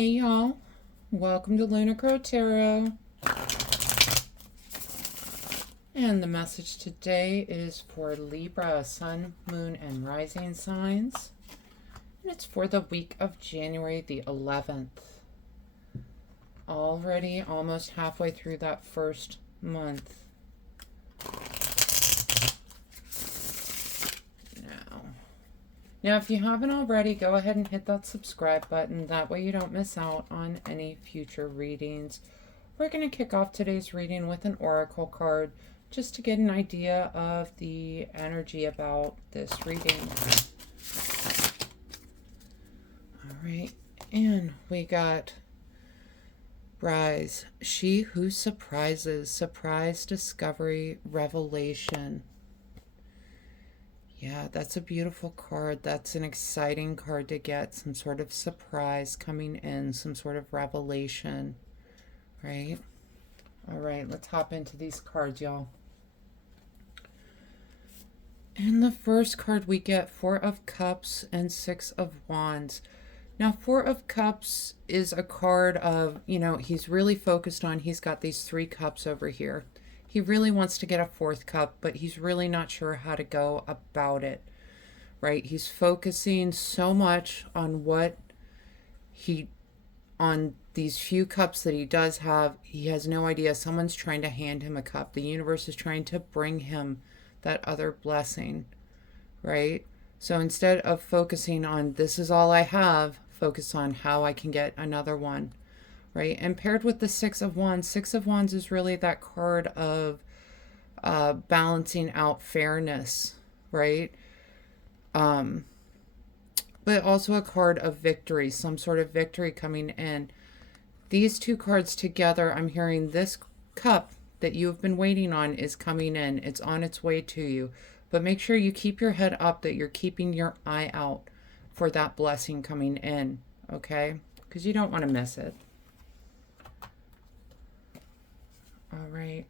Hey y'all, welcome to Lunar Tarot. And the message today is for Libra, Sun, Moon, and Rising signs. And it's for the week of January the 11th. Already almost halfway through that first month. Now, if you haven't already, go ahead and hit that subscribe button. That way you don't miss out on any future readings. We're going to kick off today's reading with an oracle card just to get an idea of the energy about this reading. All right, and we got Rise, she who surprises, surprise, discovery, revelation. Yeah, that's a beautiful card. That's an exciting card to get. Some sort of surprise coming in, some sort of revelation, right? All right, let's hop into these cards, y'all. And the first card we get, Four of Cups and Six of Wands. Now, Four of Cups is a card of, he's really focused on, he's got these three cups over here. He really wants to get a fourth cup, but he's really not sure how to go about it, right? He's focusing so much on on these few cups that he does have. He has no idea. Someone's trying to hand him a cup. The universe is trying to bring him that other blessing, right? So instead of focusing on this is all I have, focus on how I can get another one. Right, and paired with the Six of Wands is really that card of balancing out fairness, right? But also a card of victory, some sort of victory coming in. These two cards together, I'm hearing this cup that you've been waiting on is coming in. It's on its way to you. But make sure you keep your head up, that you're keeping your eye out for that blessing coming in, okay? Because you don't want to miss it. All right,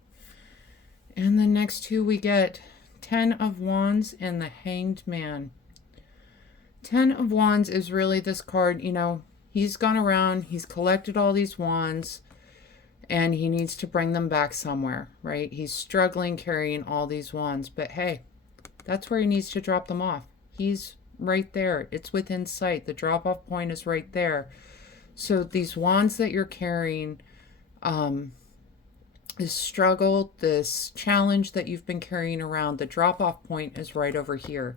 and the next two we get Ten of Wands and the Hanged Man. Ten of Wands is really this card, he's gone around, he's collected all these wands, and he needs to bring them back somewhere, right? He's struggling carrying all these wands, but hey, that's where he needs to drop them off. He's right there. It's within sight. The drop-off point is right there. So these wands that you're carrying, this struggle, this challenge that you've been carrying around, the drop-off point is right over here,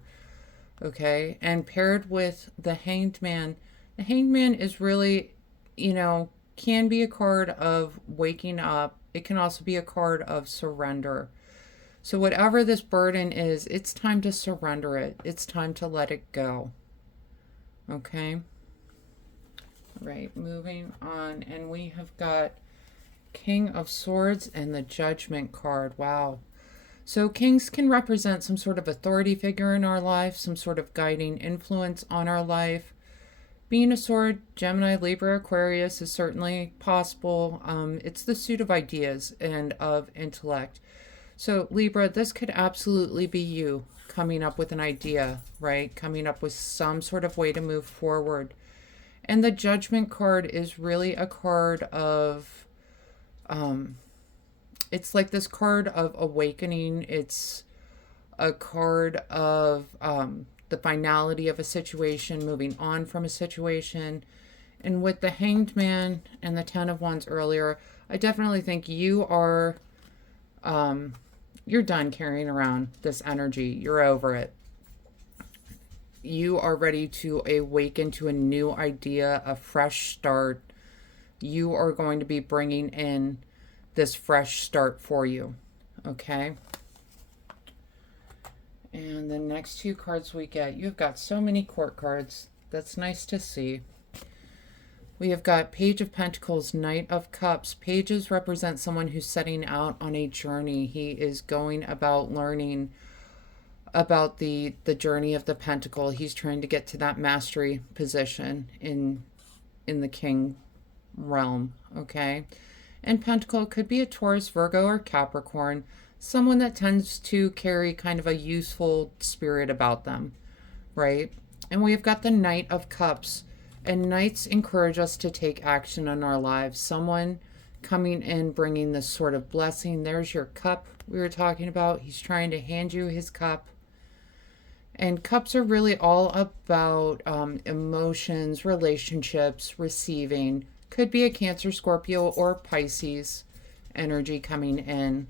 okay? And paired with the Hanged Man, the Hanged Man is really, can be a card of waking up. It can also be a card of surrender. So whatever this burden is, it's time to surrender it. It's time to let it go, okay? All right, moving on, and we have got King of Swords and the Judgment card. Wow. So kings can represent some sort of authority figure in our life, some sort of guiding influence on our life. Being a sword, Gemini, Libra, Aquarius is certainly possible. It's the suit of ideas and of intellect. So Libra, this could absolutely be you coming up with an idea, right? Coming up with some sort of way to move forward. And the Judgment card is really a card of it's like this card of awakening. It's a card of the finality of a situation, moving on from a situation. And with the Hanged Man and the Ten of Wands earlier, I definitely think you are, you're done carrying around this energy. You're over it. You are ready to awaken to a new idea, a fresh start. You are going to be bringing in this fresh start for you, okay? And the next two cards we get, you've got so many court cards. That's nice to see. We have got Page of Pentacles, Knight of Cups. Pages represent someone who's setting out on a journey. He is going about learning about the journey of the pentacle. He's trying to get to that mastery position in the king realm, okay? And Pentacle could be a Taurus, Virgo, or Capricorn, someone that tends to carry kind of a useful spirit about them, right? And we've got the Knight of Cups. And Knights encourage us to take action in our lives. Someone coming in, bringing this sort of blessing. There's your cup we were talking about. He's trying to hand you his cup. And cups are really all about emotions, relationships, receiving. Could be a Cancer, Scorpio, or Pisces energy coming in.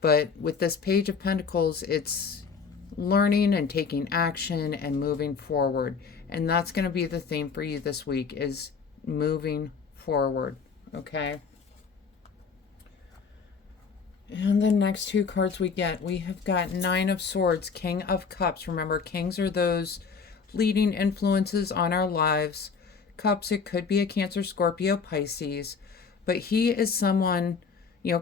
But with this Page of Pentacles, it's learning and taking action and moving forward. And that's going to be the theme for you this week, is moving forward. Okay? And the next two cards we have got Nine of Swords, King of Cups. Remember, kings are those leading influences on our lives. Cups, it could be a Cancer, Scorpio, Pisces. But he is someone,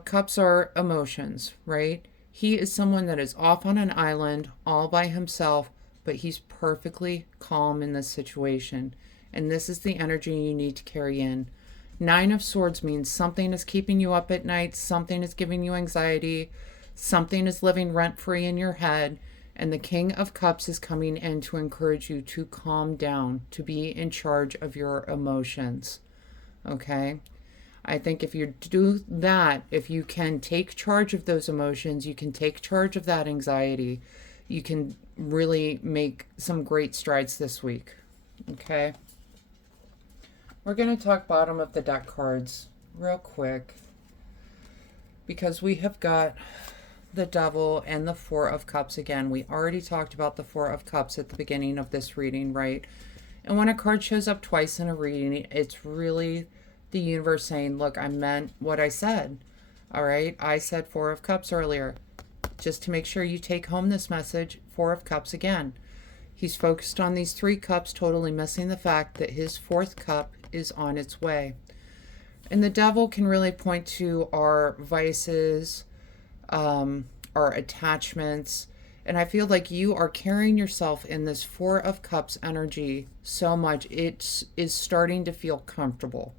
cups are emotions, right? He is someone that is off on an island all by himself, but he's perfectly calm in this situation. And this is the energy you need to carry in. Nine of Swords means something is keeping you up at night, something is giving you anxiety, something is living rent-free in your head, and the King of Cups is coming in to encourage you to calm down, to be in charge of your emotions. Okay? I think if you do that, if you can take charge of those emotions, you can take charge of that anxiety, you can really make some great strides this week. Okay? We're going to talk bottom of the deck cards real quick, because we have got the Devil and the Four of Cups again. We already talked about the Four of Cups at the beginning of this reading, right? And when a card shows up twice in a reading, it's really the universe saying, look, I meant what I said. All right? I said Four of Cups earlier. Just to make sure you take home this message, Four of Cups again. He's focused on these three cups, totally missing the fact that his fourth cup is on its way. And the Devil can really point to our vices, our attachments. And I feel like you are carrying yourself in this Four of Cups energy so much, it is starting to feel comfortable.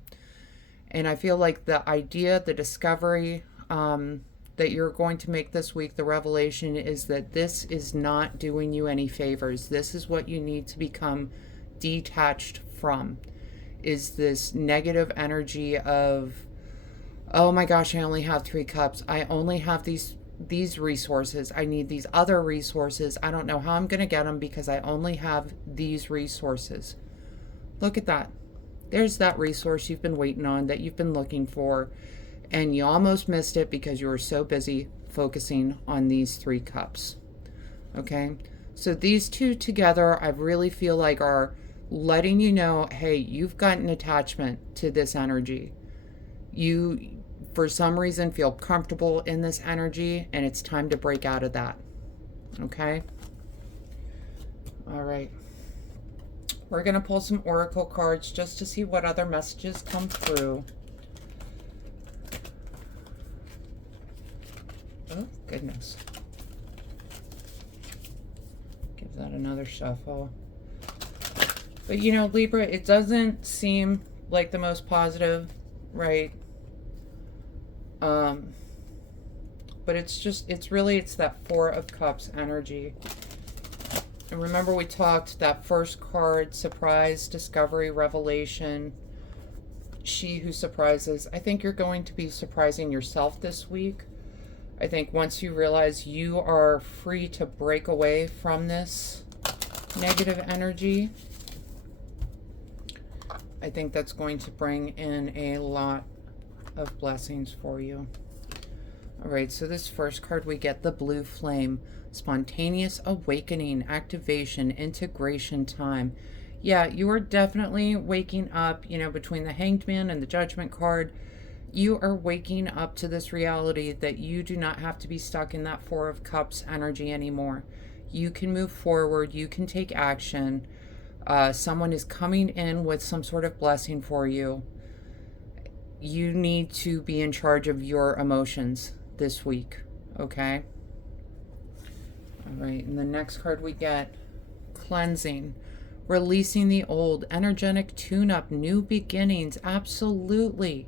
And I feel like the idea, the discovery that you're going to make this week, the revelation, is that this is not doing you any favors. This is what you need to become detached from, is this negative energy of, oh my gosh, I only have three cups. I only have these resources. I need these other resources. I don't know how I'm going to get them because I only have these resources. Look at that. There's that resource you've been waiting on, that you've been looking for, and you almost missed it because you were so busy focusing on these three cups. Okay? So these two together, I really feel like are letting you know, hey, you've got an attachment to this energy. You, for some reason, feel comfortable in this energy, and it's time to break out of that. Okay? All right. We're going to pull some oracle cards just to see what other messages come through. Oh, goodness. Give that another shuffle. But, Libra, it doesn't seem like the most positive, right? But it's that Four of Cups energy. And remember, we talked that first card, surprise, discovery, revelation. She who surprises. I think you're going to be surprising yourself this week. I think once you realize you are free to break away from this negative energy, I think that's going to bring in a lot of blessings for you. All right, so this first card we get, the Blue Flame. Spontaneous awakening, activation, integration time. Yeah, you are definitely waking up, between the Hanged Man and the Judgment card. You are waking up to this reality that you do not have to be stuck in that Four of Cups energy anymore. You can move forward. You can take action. Someone is coming in with some sort of blessing for you. You need to be in charge of your emotions this week, okay? All right, and the next card we get, cleansing, releasing the old, energetic tune-up, new beginnings. Absolutely.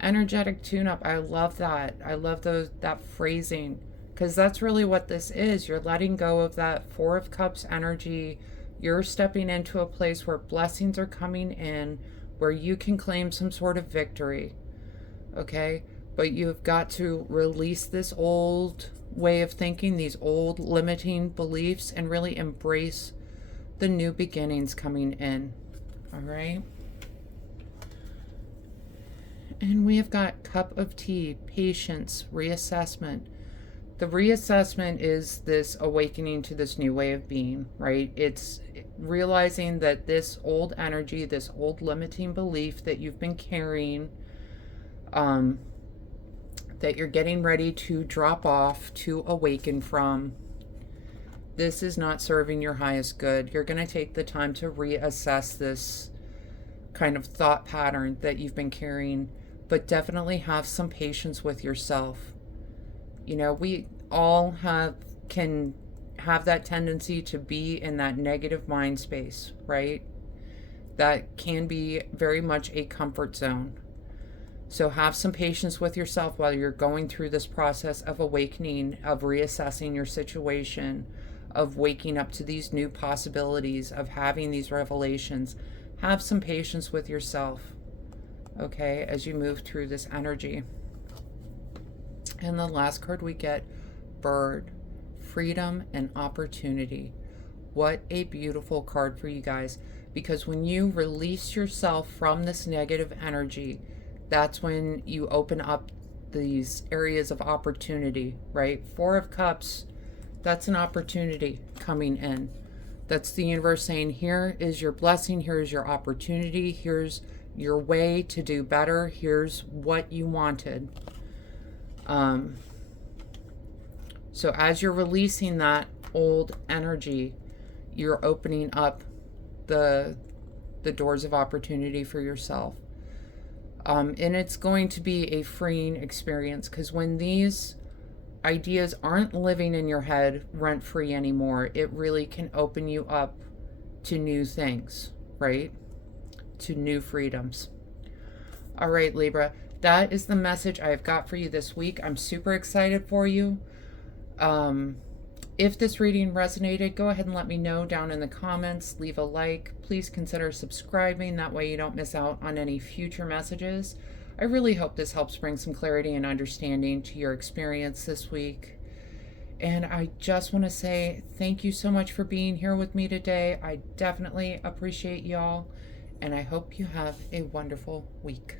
Energetic tune-up. I love that. I love that phrasing, because that's really what this is. You're letting go of that Four of Cups energy, You're stepping into a place where blessings are coming in, where you can claim some sort of victory, okay? But you've got to release this old way of thinking, these old limiting beliefs, and really embrace the new beginnings coming in, all right? And we have got cup of tea, patience, reassessment. The reassessment is this awakening to this new way of being, right? It's realizing that this old energy, this old limiting belief that you've been carrying, that you're getting ready to drop off, to awaken from, this is not serving your highest good. You're going to take the time to reassess this kind of thought pattern that you've been carrying, but definitely have some patience with yourself. You know, we all can have that tendency to be in that negative mind space, right? That can be very much a comfort zone. So have some patience with yourself while you're going through this process of awakening, of reassessing your situation, of waking up to these new possibilities, of having these revelations. Have some patience with yourself, okay, as you move through this energy. And the last card we get, bird, freedom and opportunity. What a beautiful card for you guys, because when you release yourself from this negative energy, that's when you open up these areas of opportunity, right? Four of Cups, that's an opportunity coming in. That's the universe saying, here is your blessing, here is your opportunity, here's your way to do better, here's what you wanted. So as you're releasing that old energy, you're opening up the doors of opportunity for yourself. And it's going to be a freeing experience, because when these ideas aren't living in your head rent-free anymore, it really can open you up to new things, right? To new freedoms. All right, Libra, that is the message I've got for you this week. I'm super excited for you. If this reading resonated, go ahead and let me know down in the comments. Leave a like. Please consider subscribing. That way you don't miss out on any future messages. I really hope this helps bring some clarity and understanding to your experience this week. And I just want to say thank you so much for being here with me today. I definitely appreciate y'all, and I hope you have a wonderful week.